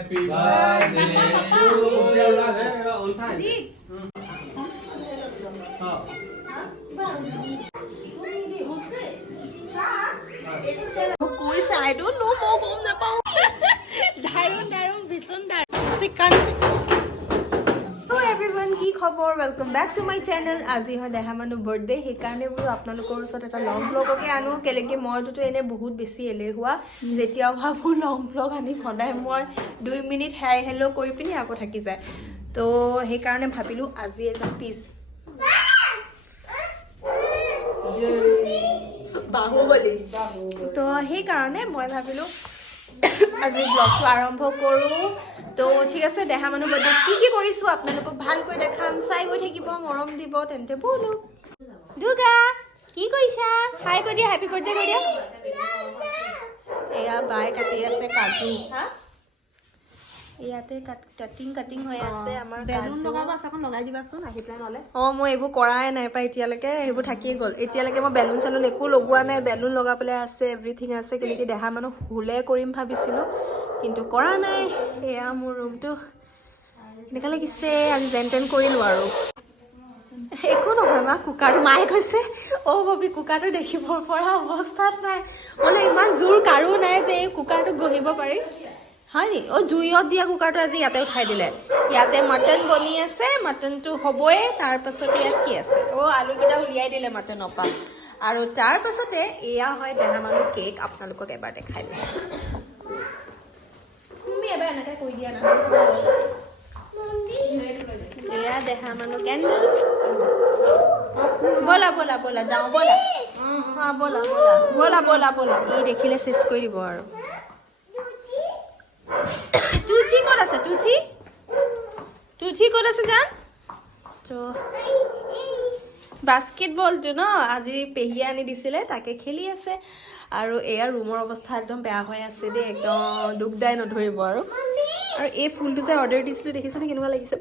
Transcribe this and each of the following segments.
Happy birthday to you. কৈছে I don't know মই গম নাপাওঁ দাৰুণ ভীষণ দাৰুণ এভৰিৱান কি খবৰ welcome back to my channel আজি হয় দেহা মানুহ বাৰ্থডে সেইকাৰণে বোলো আপোনালোকৰ ওচৰত এটা লং ব্লগকে আনো কেলেকি মইতো এনে বহুত বেছি এলেহুৱা যেতিয়াও ভাবোঁ লং ব্লগ আনি সদায় মই 2 মিনিট হাই হেল্ল' কৰি পিনি আকৌ থাকি যায় তো সেইকাৰণে ভাবিলোঁ আজি একদম পিছ বাহুবলী তো সেইকাৰণে মই ভাবিলোঁ আজি ব্লগটো আৰম্ভ কৰোঁ তো ঠিক আছে দেহা মানুহ বাৰ্থডে কি কৰিছোঁ আপোনালোকক ভালকৈ দেখাম চাই গৈ থাকিব মৰম দিব তেন্তে বলো দুৰ্গা কি কৰিছা হাই কৈ দিয়া হেপী বাৰ্থডে কৈ দিয়া এয়া বাই কাটি আছে কাজু ইয়াতে কাটিং হৈ আছে আমাৰ বেলুন লগাব আছে এখন লগাই দিবাচোন আহি পেলাই নহ'লে মই এইবোৰ কৰাই নাই পাই এতিয়ালৈকে সেইবোৰ থাকিয়ে গ'ল এতিয়ালৈকে মই বেলুন চেলুন একো লগোৱা নাই বেলুন লগাবলৈ আছে এভৰিথিং আছে কেনেকৈ দেহা মানুহ শুলে কৰিম ভাবিছিলোঁ কিন্তু কৰা নাই এয়া মোৰ ৰুমটো এনেকুৱা লাগিছে আজি যেন তেন কৰিলোঁ আৰু একো নহয় মা কুকাৰটো মায়ে কৈছে ভাবি কুকাৰটো দেখিব পৰা অৱস্থাত নাই মানে ইমান জোৰ কাৰো নাই যে এই কুকাৰটো গঢ়িব পাৰি হয় নি জুইত দিয়া কুকাৰটো আজি ইয়াতে উঠাই দিলে ইয়াতে মটন বনি আছে মটনটো হ'বই তাৰপাছতে ইয়াত কি আছে আলুকেইটা উলিয়াই দিলে মটনৰ পৰা আৰু তাৰপাছতে এয়া হয় দেহা মানুহ কেক আপোনালোকক এবাৰ দেখাই দিছোঁ তুমি এবাৰ এনেকৈ কৈ দিয়া না এয়া দেহা মানুহ কেণ্ডেল বলা যাওঁ বলা বলা ই দেখিলে চেচ কৰি দিব আৰু তুলসী ক'ত আছে তুলসী ক'ত আছে জান তো বাস্কেটবলটো ন আজি পেহীয়ে আনি দিছিলে তাকে খেলি আছে আৰু এয়া ৰুমৰ অৱস্থা একদম বেয়া হৈ আছে দেই একদম দুখদাই নধৰিব আৰু এই ফুলটো যে অৰ্ডাৰ দিছিলোঁ দেখিছেনে কেনেকুৱা লাগিছে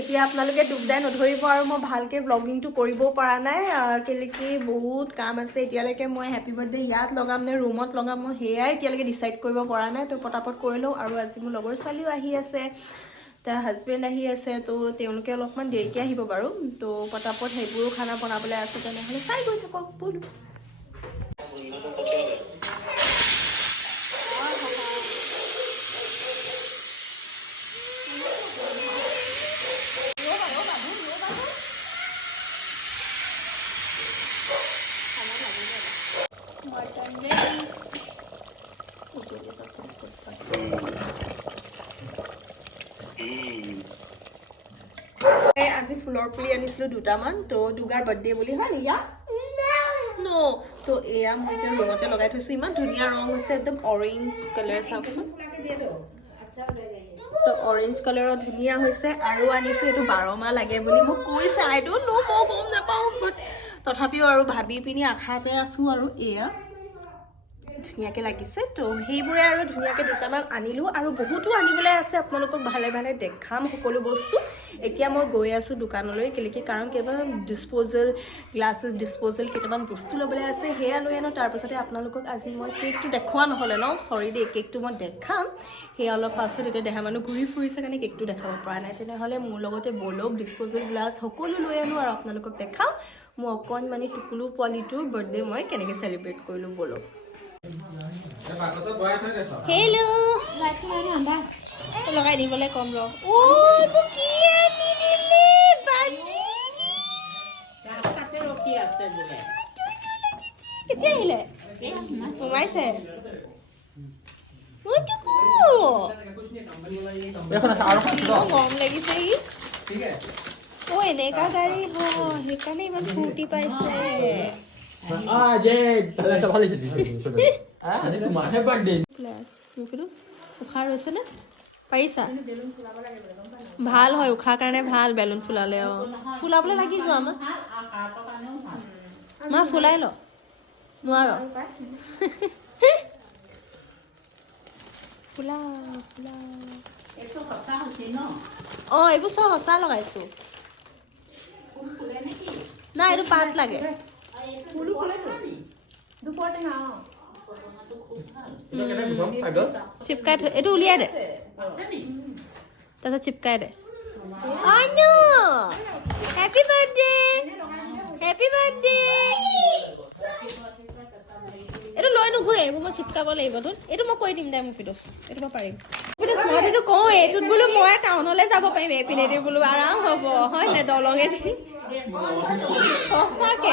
এতিয়া আপোনালোকে দুখদাই নধৰিব আৰু মই ভালকৈ ব্লগিংটো কৰিবও পৰা নাই কেলেকি বহুত কাম আছে এতিয়ালৈকে মই হেপী বাৰ্থডে ইয়াত লগাম নে ৰুমত লগাম মই সেয়াই এতিয়ালৈকে ডিচাইড কৰিব পৰা নাই তো পটাপট কৰি লওঁ আৰু আজি মোৰ লগৰ ছোৱালীও আহি আছে তাৰ হাজবেণ্ড আহি আছে তো তেওঁলোকে অলপমান দেৰিকৈ আহিব বাৰু তো পটাপট সেইবোৰো খানা বনাবলৈ আছে তেনেহ'লে চাই গৈ থাকক বলো আজি ফুলৰ পুলি আনিছিলোঁ দুটামান তো দুগাৰ বাৰ্থডে বুলি হয় নি ইয়াত তো এয়া মই এতিয়া ৰুমতে লগাই থৈছোঁ ইমান ধুনীয়া ৰং হৈছে একদম অৰেঞ্জ কালাৰ চাওকচোন তো অৰেঞ্জ কালাৰৰ ধুনীয়া হৈছে আৰু আনিছোঁ এইটো 12 মাহ লাগে বুলি মোক কৈছে I don't know মই গম নাপাওঁ বাট তথাপিও আৰু ভাবি পিনি আশাতে আছোঁ আৰু এয়া ধুনীয়াকৈ লাগিছে তো সেইবোৰে আৰু ধুনীয়াকৈ দুটামান আনিলোঁ আৰু বহুতো আনিবলৈ আছে আপোনালোকক ভালে ভালে দেখাম সকলো বস্তু এতিয়া মই গৈ আছোঁ দোকানলৈ কেলেকি কাৰণ কেইটামান ডিছপ'জেল গ্লাছেছ ডিছপ'জেল কেইটামান বস্তু ল'বলৈ আছে সেয়া লৈ আনো তাৰপাছতে আপোনালোকক আজি মই কেকটো দেখুওৱা নহ'লে ন চৰি দেই কেকটো মই দেখাম সেয়া অলপ পাছত এতিয়া দেহা মানুহ ঘূৰি ফুৰিছে কাৰণে কেকটো দেখাব পৰা নাই তেনেহ'লে মোৰ লগতে বলক ডিছপ'জেল গ্লাছ সকলো লৈ আনো আৰু আপোনালোকক দেখাম মোৰ অকণমানি টুকুলু পোৱালিটোৰ বাৰ্থডে মই কেনেকৈ চেলিব্ৰেট কৰিলোঁ বলক হেল্ল' লগাই দিবলৈ কম ৰ কেতিয়া আহিলে সোমাইছে গৰম লাগিছে এনেকা গাড়ী হয় সেইকাৰণে ইমান ফূৰ্তি পাইছে উশাহ ৰৈছেনে পাৰিছা ভাল হয় উশাহ কাৰণে ভাল বেলুন ফুলালে ফুলাবলৈ লাগি যোৱা মা ফুলাই ল নোৱাৰ ফুলা এইবোৰ চব সঁচা লগাইছোঁ নাই এইটো পাত লাগে চিপকাই থৈ এইটো উলিয়াই দে তাৰপিছত চিপকাই দে হেপী বাৰ্থডে হেপী বাৰ্থডে এইটো লৈ নুঘূৰে এইবোৰ মই চিপকাব লাগিব তোত এইটো মই কৈ দিম দে মোক ফিডোচ এইটো মই পাৰিম ফিডোচ মই এইটো কওঁ এইটোত বোলো মই টাউনলৈ যাব পাৰিম এইপিনেদি বোলো আৰাম হ'ব হয় নে দলঙেদি সঁচাকে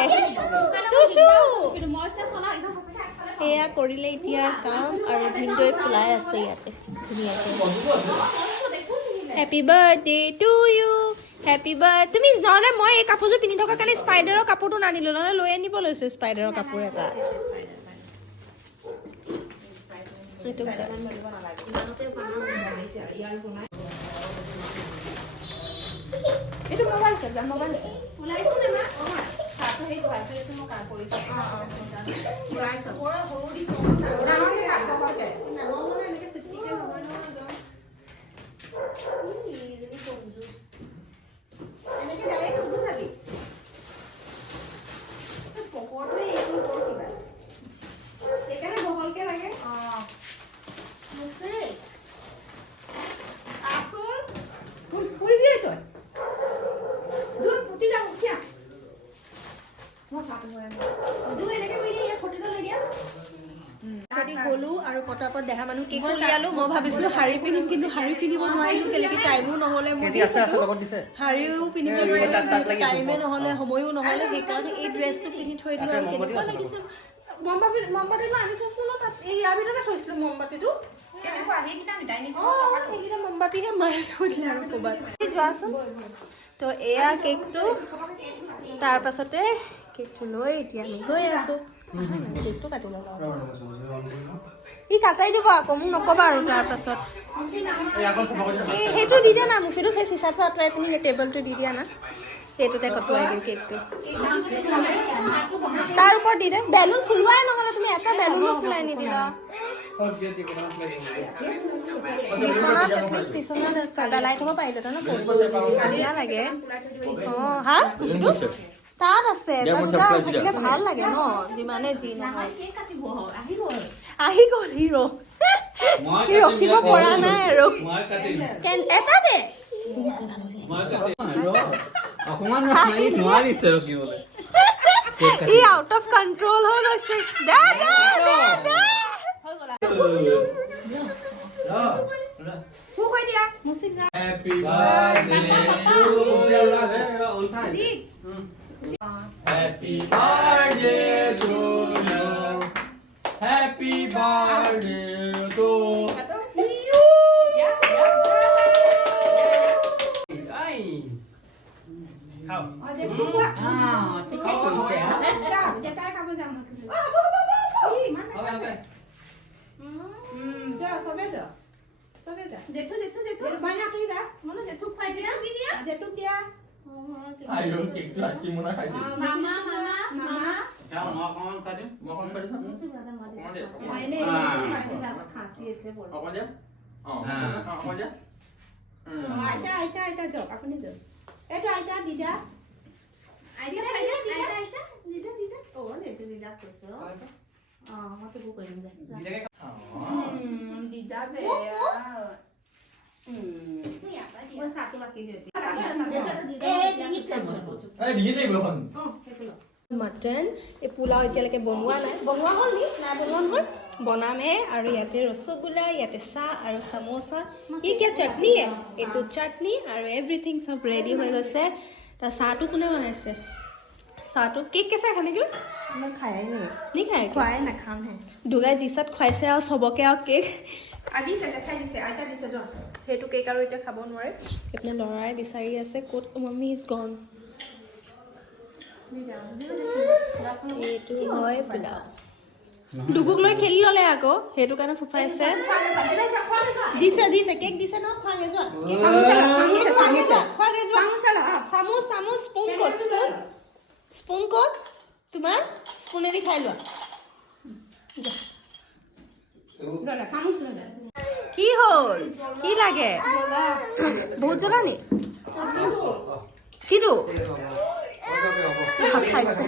এয়া কৰিলে এতিয়া কাম আৰু ভিনদৈ ফুলাই আছে ইয়াতে ধুনীয়াকৈ happy birthday to you happy birth তুমি নহ'লে মই এই কাপোৰযোৰ পিন্ধি থকাৰ কাৰণে স্পাইডাৰৰ কাপোৰটো নানিলোঁ নহ'লে লৈ আনিব লৈছোঁ স্পাইডাৰৰ কাপোৰ এটা এইটো মোবাইল গলো আৰু পটাপট দেহা মানুহ কেক উলিয়ালো মই ভাবিছিলো শাৰী পিন্ধিম কিন্তু শাৰী পিন্ধিব নোৱাৰিলো কেলেকি টাইমো নহলে শাৰীও পিন্ধিব নোৱাৰিলো টাইমে নহলে সময়ো নহলে সেইকাৰণে এই ড্ৰেছটো পিন্ধি থৈ দিলো আৰু কেনেকুৱা লাগিছে মমবাতিটো আনি থৈছো ন তাত এই ইয়াৰ ভিতৰতে থৈছিলো মমবাতিটো মমবাতিহে মাৰি থৈ দিলে আৰু ক'ৰবাত যোৱাচোন তো এয়া কেকটো তাৰ পাছতে কেকটো লৈ এতিয়া আমি গৈ আছো কেকটো কাটি লওঁ ই কাটাই দিব আকৌ মোক নকবা আৰু তাৰ পাছত সেইটো দি দিয়া না মুফিটো চাই চিচাটো আঁতৰাই পিনি সেই টেবলটো দি দিয়া না সেইটোতে কটোৱাই দিওঁ কেকটো তাৰ ওপৰত দি দে বেলুন ফুলোৱাই নহ'লে তুমি এটা বেলুনো ফুলাই নিদিলা বিচনাত এটলিষ্ট বিচনাত পেলাই থ'ব পাৰিলে ন ধুনীয়া লাগে অঁ হা তাত আছে থাকিলে ভাল লাগে ন যিমানে যি নহয় আহি গ'ল হিৰো সি ৰখিব পৰা নাই আৰু এটা দে ই আউট অফ কন্ট্ৰল হৈ গৈছে Happy birthday to you. Happy birthday to you. Happy birthday to you. Ai. Không. Ayo, kek kelas gimana kasih? Mama. Jangan mau kawan tadi, mau kawan tadi sama. Ini kasih sebol. Apa aja? Oh, apa aja? Aita jawab, apa nih jawab? Aita Dida. Dida. Oh, itu Dida terus. Oh, mati buku ini. Dida bea. Satu lagi dia. Dida belum. Mutton এই পোলাও এতিয়ালৈকে বনোৱা নাই বনোৱা হ'ল নি নাই বনোৱা নহয় বনামহে আৰু ইয়াতে ৰসগোল্লা ইয়াতে চাহ আৰু সমোসা ই কি চাটনি এইটো চাটনি আৰু এভৰিথিং সব ৰেডি হৈ গৈছে তা চাহটো কোনে বনাইছে চাহটো কেক কেঁচা খানে কি मैं खाया ही नहीं नहीं खाए खुआए ना खाम है দুগাই জিচাত খুৱাইছে আৰু চবকে আৰু কেক আজি से खाई दिसे आइता दिसे जो সেইটো কেক আৰু এতিয়া খাব নোৱাৰে এপিনে লৰাই বিচাৰি আছে ক'ত মাম্মি ইজ গন এইটো হয় পোলাও ডুগুক লৈ খেলি ল'লে আকৌ সেইটো কাৰণে ফুফাইছে দিছে কেক দিছে ন খোৱাগে যোৱা খোৱাগে যোৱা চামুচ স্পুন ক'ত তোমাৰ স্পুনেদি খাই লোৱা কি হ'ল কি লাগে বহুত জ্বলা নি কিটো খাইছো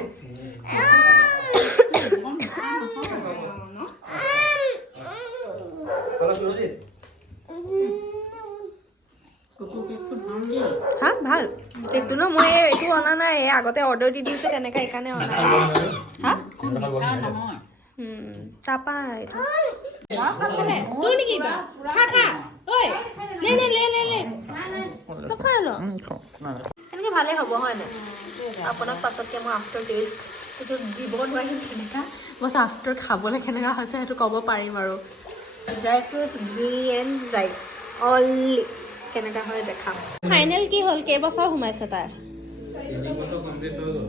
হা ভাল কেকটো ন মই এইটো অনা নাই আগতে অৰ্ডাৰ দি দিছো তেনেকা এইকাৰণে অনা হা তাপা তোৰ নেকি বা খা খা ঐ লে লে লে লে লে তো খাই ল এনেকে ভালে হ'ব হয় নাই আপোনাক পাছতকে মই আফটাৰ টেষ্ট সেইটো দিব নোৱাৰিম কেনেকা মই আফটাৰ খাবলৈ কেনেকা হৈছে সেইটো ক'ব পাৰিম আৰু ড্ৰাই ফ্ৰুট ঘি এণ্ড ৰাইচ অনলি কেনেকা হয় দেখাম ফাইনেল কি হ'ল কেইবছৰ সোমাইছে তাৰ 3 বছৰ কমপ্লিট হৈ গ'ল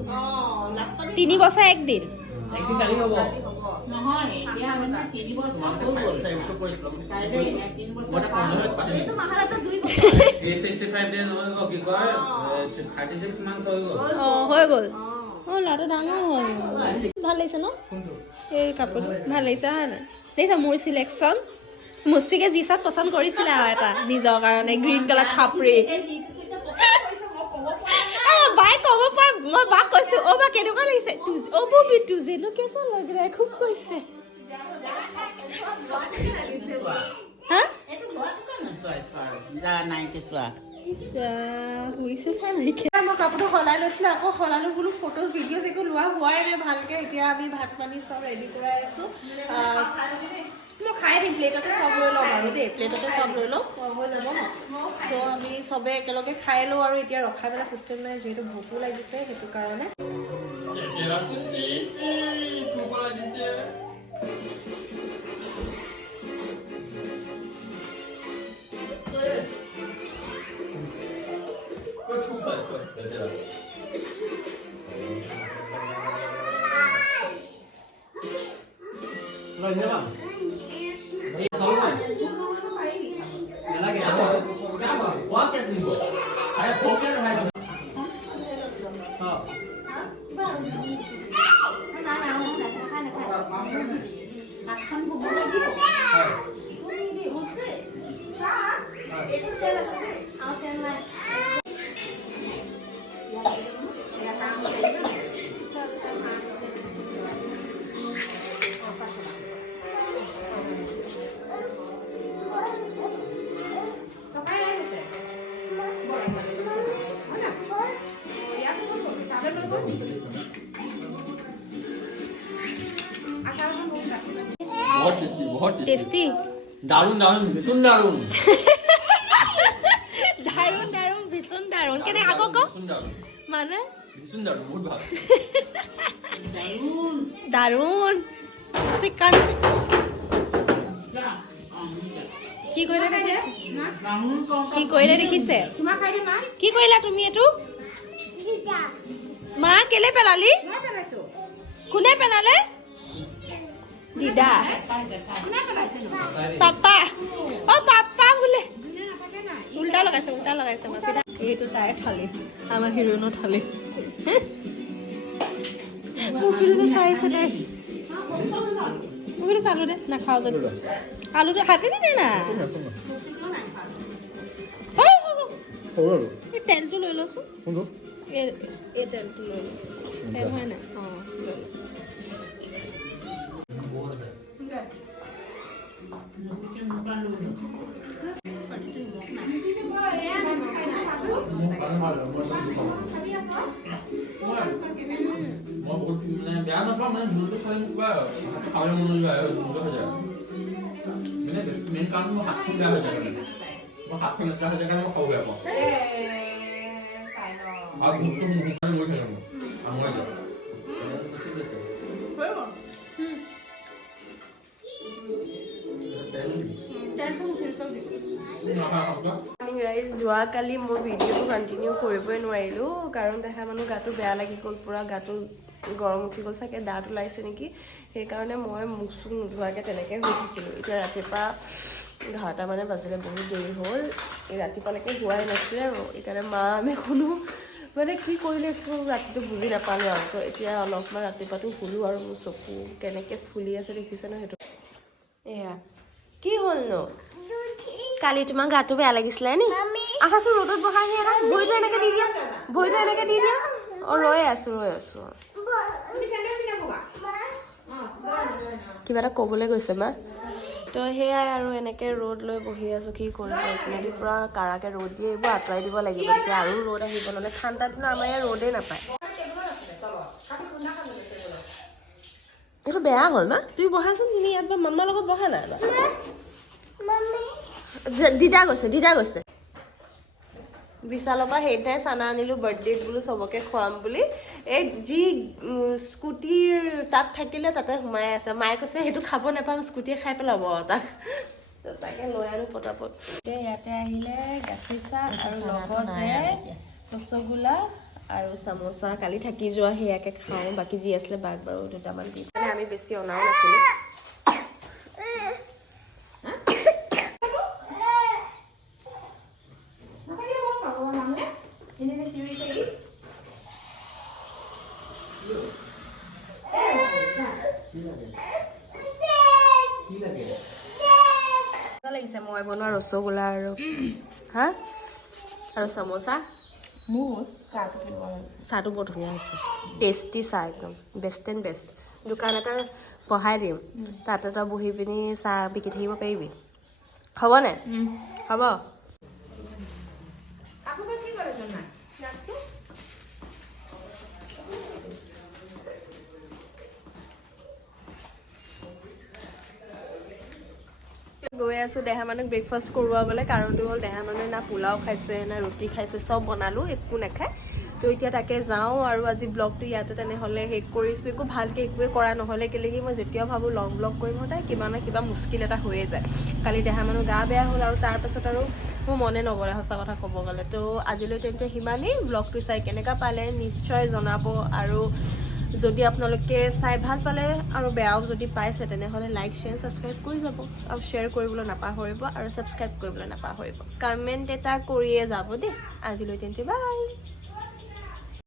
3 বছৰ একদিন একদিন কালি হ'ব নহয় এতিয়া মানে 3 বছৰ এইটো মহাৰাষ্ট্ৰত 2 বছৰ 365 days হৈ গ'ল কি কয় 36 months হৈ গ'ল হৈ গ'ল ল'ৰাটো ডাঙৰ হ'ল ভাল লাগিছে ন এই কাপোৰটো ভাল লাগিছে হয় নাই দেখিছা মোৰ চিলেকশ্যন মুচফিকে যি চাত পচন্দ কৰিছিলে আৰু এটা নিজৰ কাৰণে গ্ৰীণ কালাৰ চাপৰি বাই ক'ব পাৰ মই বাক কৈছো অ' বা কেনেকুৱা লাগিছে অ' ববি তুজেনো কেঁচা লগ ৰাই খুব কৈছে হা মই কাপোৰটো সলাই লৈছিলো আকৌ সলালো বোলো ফটো ভিডিঅ' একো লোৱা হোৱাই নাই ভালকে এতিয়া আমি ভাত পানী চব ৰেডি কৰাই আছো মই খাই দিম প্লেটতে চব লৈ ল'ম আৰু দেই প্লেটতে চব লৈ ল'ম হৈ যাব ন তো আমি চবে একেলগে খাই লওঁ আৰু এতিয়া ৰখাই পেলাই চিষ্টেম নাই যিহেতু ভোকো লাগিছে সেইটো কাৰণে बहुत टेस्टी दारुण दारुण भीषण दारुण दारुण दारुण भीषण दारुण केने आगो को माने भीषण दारुण बहुत ভাল दारुण चिकन কি কইলা দেখিছে কি কইলা দেখিছে সুমা খাই দে মা কি কইলা তুমি এটো মা কেলে পেলালি মই পেলাইছো কোনে পেলালে দিদা কোনে পেলাইছে পাপা ও পাপা বোলে উল্টা লগাইছে মাছি এইটো তাই থালি আমাৰ হিৰোইনৰ থালি মুখিটো চাইছে দে মুখিটো চালো দে নাখাওঁ যদি আলুটো হাতে দি দে না এই তেলটো লৈ লচোন এই তেলটো লৈ ল তেল হয় নাই অঁ লৈ ল মই বহুত বেয়া নাপাওঁ মানে জোলটো খালে মোক কিবা খাবলৈ মন নাযায় জোলটো হৈ যায় মানে মেইন কাৰণ মোৰ হাতখন বেয়া হৈ যায় মানে মই হাতখন লেতেৰা হৈ যায় কাৰণে মই খাব বেয়া পাওঁ আৰু ভোকটো সোনকালে গৈ থাকে মোৰ আমুৱাই যায় গুচি গৈছে যোৱাকালি মোৰ ভিডিঅ'টো কণ্টিনিউ কৰিবই নোৱাৰিলোঁ কাৰণ দেখা মানুহ গাটো বেয়া লাগি গ'ল পূৰা গাটো গৰম উঠি গ'ল চাগে দাঁত ওলাইছে নেকি সেইকাৰণে মই মুখ চুখ নোধোৱাকৈ তেনেকৈ শুই থাকিলোঁ এতিয়া ৰাতিপুৱা 11টা মানে বাজিলে বহুত দেৰি হ'ল ৰাতিপুৱালৈকে হোৱাই নাছিলে সেইকাৰণে মা আমি শুনো মানে কি কৰিলে ৰাতিটো বুজি নাপালোঁ আৰু তো এতিয়া অলপমান ৰাতিপুৱাটো শুলোঁ আৰু মোৰ চকু কেনেকৈ ফুলি আছে দেখিছে ন সেইটো এয়া কি হ'লনো কালি তোমাৰ গাটো বেয়া লাগিছিলে নি আহাচোন ৰ'দত বহাই ভৰিটো এনেকৈ দি দিয়া অঁ ৰৈ আছোঁ কিবা এটা ক'বলৈ গৈছে মা তো সেয়াই আৰু এনেকৈ ৰ'দ লৈ বহি আছোঁ কি কৰিব এইপিনেদি পূৰা কাৰাকৈ ৰ'দ দিয়ে এইবোৰ আঁতৰাই দিব লাগিব তেতিয়া আৰু ৰ'দ আহিব নহ'লে ঠাণ্ডা দিনত আমাৰ ইয়াত ৰ'দেই নাপায় এইটো বেয়া হ'ল মা তুমি বহাচোন তুমি ইয়াত বা মামাৰ লগত বহা নাই দিদা গৈছে বিশালৰ পৰা সেইটাই চানা আনিলোঁ বাৰ্থডেত বোলো চবকে খুৱাম বুলি এই যি স্কুটিৰ তাত থাকিলে তাতে সোমাই আছে মায়ে কৈছে সেইটো খাব নাপাম স্কুটিয়ে খাই পেলাব তাক তো তাকে লৈ আনো পটাপট ইয়াতে আহিলে গাখীৰ চাহ আৰু লগতে ৰসগোল্লা আৰু চামোচা কালি থাকি যোৱা সেয়াকে খাওঁ বাকী যি আছিলে বাঘ বাৰু দুটামান দি মানে আমি বেছি অনাও নাছিলোঁ লাগিছে মই বনোৱা ৰসগোল্লা আৰু হা আৰু চামোচা মোৰ চাহটো বৰ ধুনীয়া হৈছে টেষ্টি চাহ একদম বেষ্ট এণ্ড বেষ্ট দোকান এটা বহাই দিম তাত এটা বহি পিনি চাহ বিকি থাকিব পাৰিবি হ'বনে হ'ব গৈ আছোঁ দেহা মানুহক ব্ৰেকফাষ্ট কৰোৱাবলৈ কাৰণটো হ'ল দেহা মানুহে না পোলাও খাইছে না ৰুটি খাইছে চব বনালোঁ একো নাখায় তো এতিয়া তাকে যাওঁ আৰু আজি ব্লগটো ইয়াতে তেনেহ'লে শেষ কৰিছোঁ একো ভালকৈ একোৱে কৰা নহ'লে কেলৈ কি মই যেতিয়া ভাবোঁ লং ব্লগ কৰিম সদায় কিবা না কিবা মুস্কিল এটা হৈয়ে যায় কালি দেহা মানুহ গা বেয়া হ'ল আৰু তাৰপাছত আৰু মোৰ মনে নগ'লে সঁচা কথা ক'ব গ'লে তো আজিলৈ তেন্তে সিমানেই ব্লগটো চাই কেনেকুৱা পালে নিশ্চয় জনাব আৰু যদি আপোনালোকে চাই ভাল পালে আৰু বেয়াও যদি পাইছে তেনেহ'লে লাইক শ্বেয়াৰ ছাবস্ক্ৰাইব কৰি যাব আৰু শ্বেয়াৰ কৰিবলৈ নাপাহৰিব আৰু ছাবস্ক্ৰাইব কৰিবলৈ নাপাহৰিব কমেণ্ট এটা কৰিয়ে যাব দেই আজিলৈ তেন্তে বাই